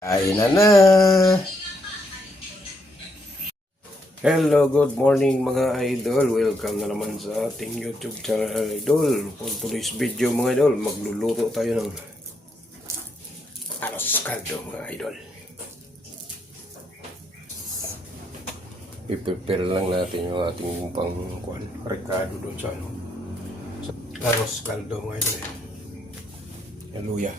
Kain na. Hello, good morning mga idol. Welcome na naman sa ating YouTube channel, idol. For today's video mga idol, magluluto tayo ng arroz caldo mga idol. I-prepare lang natin yung ating pang recado doon sa arroz caldo mga idol. Hallelujah.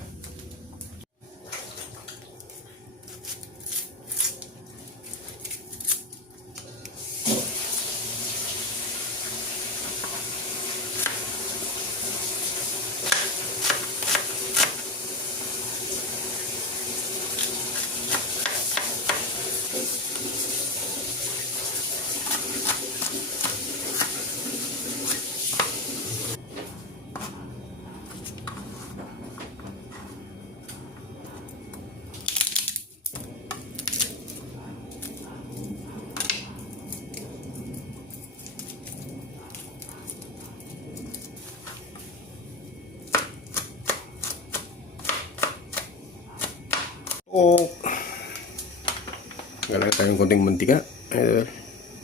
Galagay tayong konting mantika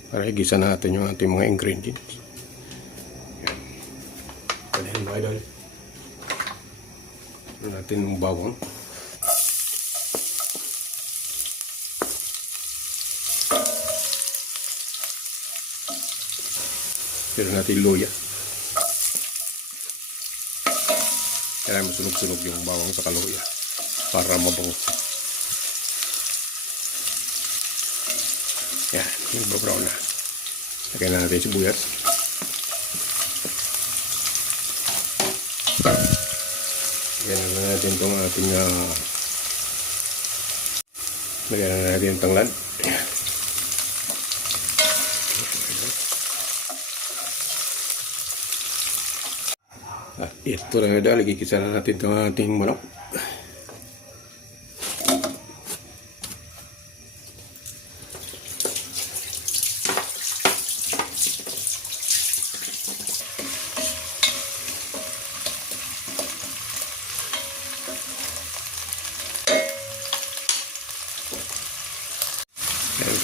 para igisa natin yung ating mga ingredients. Yan mga idol. Ano natin yung bawang. Pero natin luya. Kaya masunog-sunog yung bawang sa kaluya para mabango. Yan, brown na. Lagyan na natin sibuyas. Lagyan na natin itong ating lagyan na natin yung tanglad. At ito na dahil, igigisa na natin itong ating manok.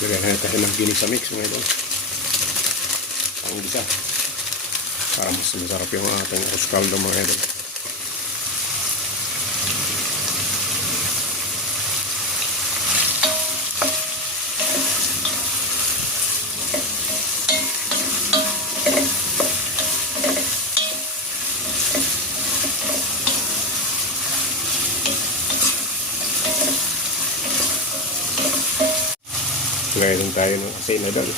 Kaya na tayo mag-ginis sa mix mga idol. Ang gisa para mas masarap yung ating arroz caldo mga idol. Gaya tayo ng asin na dal.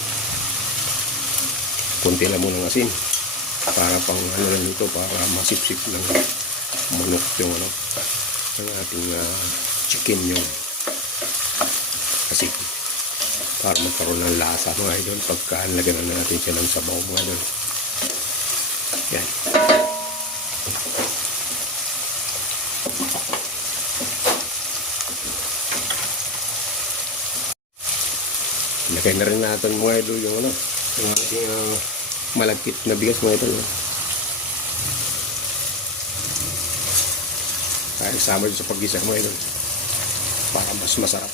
Kunti lang muna ng asin para pang ano lang ito, para masipsip ng manok yung ano ng ating chicken yung asin para magkaroon ng lasa mga idol pagka lagyan na natin siya ng sabaw mga idol. Yan. Lagay na rin natin mga idol yung ano, yung ating malagkit na bigas mga idol. Kaya isama sa paggisa mga idol para mas masarap.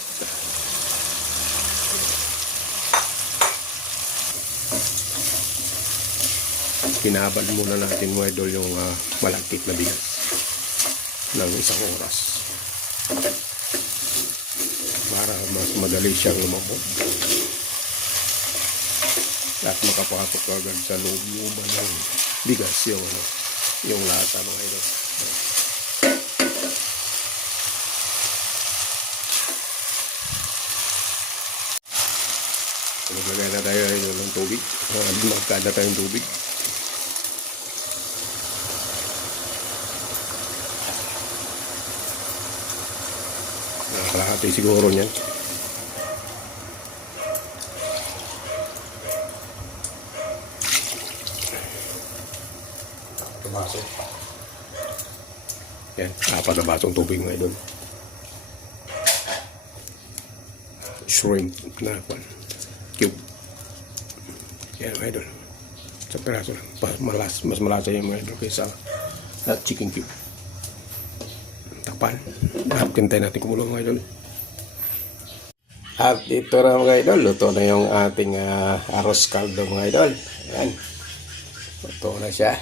Pinabal muna natin mga idol yung malagkit na bigas ng 1 oras para mas madali siyang lumambot at makapasok agad sa loob-looban ng bigas yung lasa mga idol. Maglagay na tayo ng tubig. Magkada tayong tubig. Kalahati siguro niyan. Baso. Yan, 4 na basong tubig mga idol. Shrimp na cube. Yan mga idol. Sa peraso lang. Mas malasa yung mga idol kaysa chicken cube. Tapan. Hintay natin kumulo mga idol. At ito na mga idol, luto na yung ating arroz caldo mga idol. Ayan. Luto na siya.